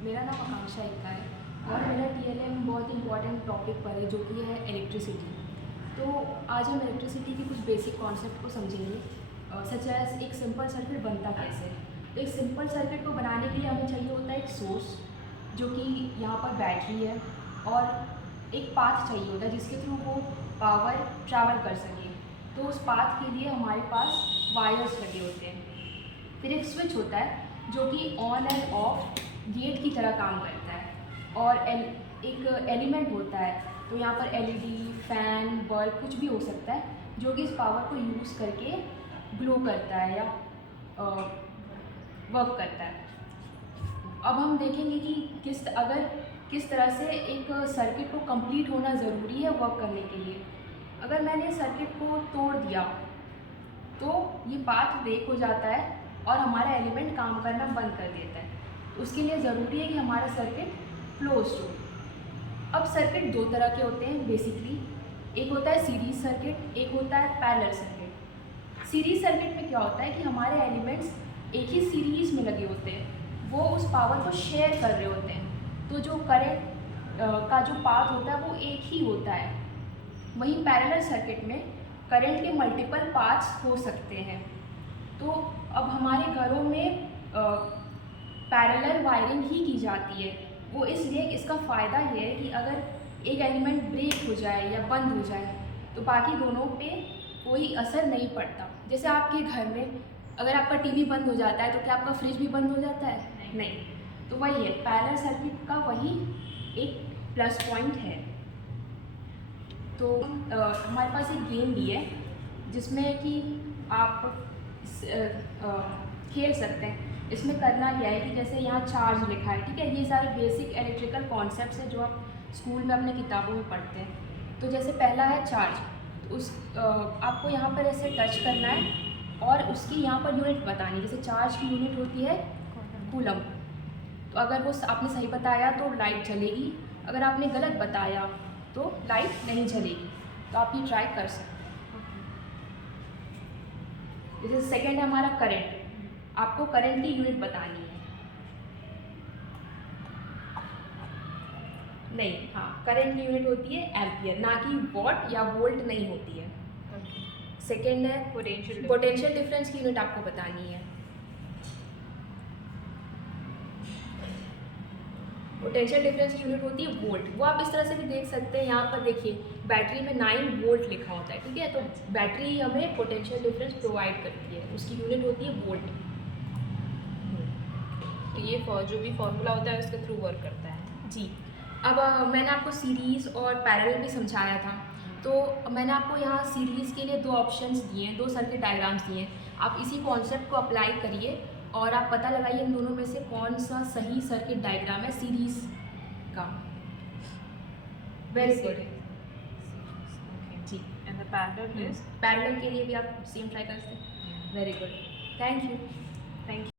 मेरा नाम आकांक्षा इक्का है और मेरा टीएलएम बहुत इंपॉर्टेंट टॉपिक पर है जो कि है इलेक्ट्रिसिटी। तो आज हम इलेक्ट्रिसिटी की कुछ बेसिक कॉन्सेप्ट को समझेंगे, सच एज एक सिंपल सर्किट बनता कैसे। तो एक सिंपल सर्किट को बनाने के लिए हमें चाहिए होता है एक सोर्स जो कि यहाँ पर बैटरी है, और एक पाथ चाहिए होता है जिसके थ्रू वो पावर ट्रैवल कर सके। तो उस पाथ के लिए हमारे पास वायर्स लगे होते हैं। फिर एक स्विच होता है जो कि ऑन एंड ऑफ गेट की तरह काम करता है, और एक एलिमेंट होता है। तो यहाँ पर एलईडी, फैन, बल्ब कुछ भी हो सकता है जो कि इस पावर को यूज़ करके ग्लो करता है या वर्क करता है। अब हम देखेंगे कि किस तरह से एक सर्किट को कंप्लीट होना ज़रूरी है वर्क करने के लिए। अगर मैंने सर्किट को तोड़ दिया तो ये पाथ ब्रेक हो जाता है और हमारा एलिमेंट काम करना बंद कर देता है। तो उसके लिए ज़रूरी है कि हमारा सर्किट क्लोज हो। अब सर्किट दो तरह के होते हैं बेसिकली, एक होता है सीरीज सर्किट, एक होता है पैरेलल सर्किट। सीरीज सर्किट में क्या होता है कि हमारे एलिमेंट्स एक ही सीरीज में लगे होते हैं, वो उस पावर को शेयर कर रहे होते हैं। तो जो करंट का जो पाथ होता है वो एक ही होता है। वहीं पैरेलल सर्किट में करंट के मल्टीपल पाथ्स हो सकते हैं। तो अब हमारे घरों में पैरेलल वायरिंग ही की जाती है। वो इसलिए इसका फ़ायदा ये है कि अगर एक एलिमेंट ब्रेक हो जाए या बंद हो जाए तो बाकी दोनों पे कोई असर नहीं पड़ता। जैसे आपके घर में अगर आपका टीवी बंद हो जाता है तो क्या आपका फ्रिज भी बंद हो जाता है? नहीं। तो वही है, पैरेलल सर्किट का वही एक प्लस पॉइंट है। तो हमारे पास एक गेम भी है जिसमें कि आप खेल सकते हैं। इसमें करना क्या है कि जैसे यहाँ चार्ज लिखा है, ठीक है, ये सारे बेसिक इलेक्ट्रिकल कॉन्सेप्ट्स हैं जो आप स्कूल में अपने किताबों में पढ़ते हैं। तो जैसे पहला है चार्ज, तो आपको यहाँ पर ऐसे टच करना है और उसकी यहाँ पर यूनिट बतानी है। जैसे चार्ज की यूनिट होती है कूलम। तो अगर वो आपने सही बताया तो लाइट जलेगी, अगर आपने गलत बताया तो लाइट नहीं जलेगी। तो आप ये ट्राई कर सकते हैं। जैसे सेकेंड है हमारा करंट, आपको करंट की यूनिट बतानी है। नहीं, हाँ, करंट की यूनिट होती है एम्पियर, ना कि वॉट या वोल्ट नहीं होती है। सेकेंड है पोटेंशियल डिफरेंस की यूनिट आपको बतानी है। पोटेंशियल डिफरेंस की यूनिट होती है वोल्ट। वो आप इस तरह से भी देख सकते हैं, यहाँ पर देखिए बैटरी में 9 वोल्ट लिखा होता है, ठीक है। तो बैटरी हमें पोटेंशियल डिफरेंस प्रोवाइड करती है, उसकी यूनिट होती है वोल्ट। तो ये जो भी फॉर्मूला होता है उसके थ्रू वर्क करता है जी। अब मैंने आपको सीरीज़ और पैरेलल भी समझाया था। तो मैंने आपको यहाँ सीरीज़ के लिए दो ऑप्शंस दिए हैं, दो सर्किट डायग्राम्स दिए हैं। आप इसी कॉन्सेप्ट को अप्लाई करिए और आप पता लगाइए इन दोनों में से कौन सा सही सर्किट डायग्राम है सीरीज़ का। Very good. जी। And the parallel is parallel के लिए भी आप सेम ट्राई कर सकते हैं। Very good, thank you.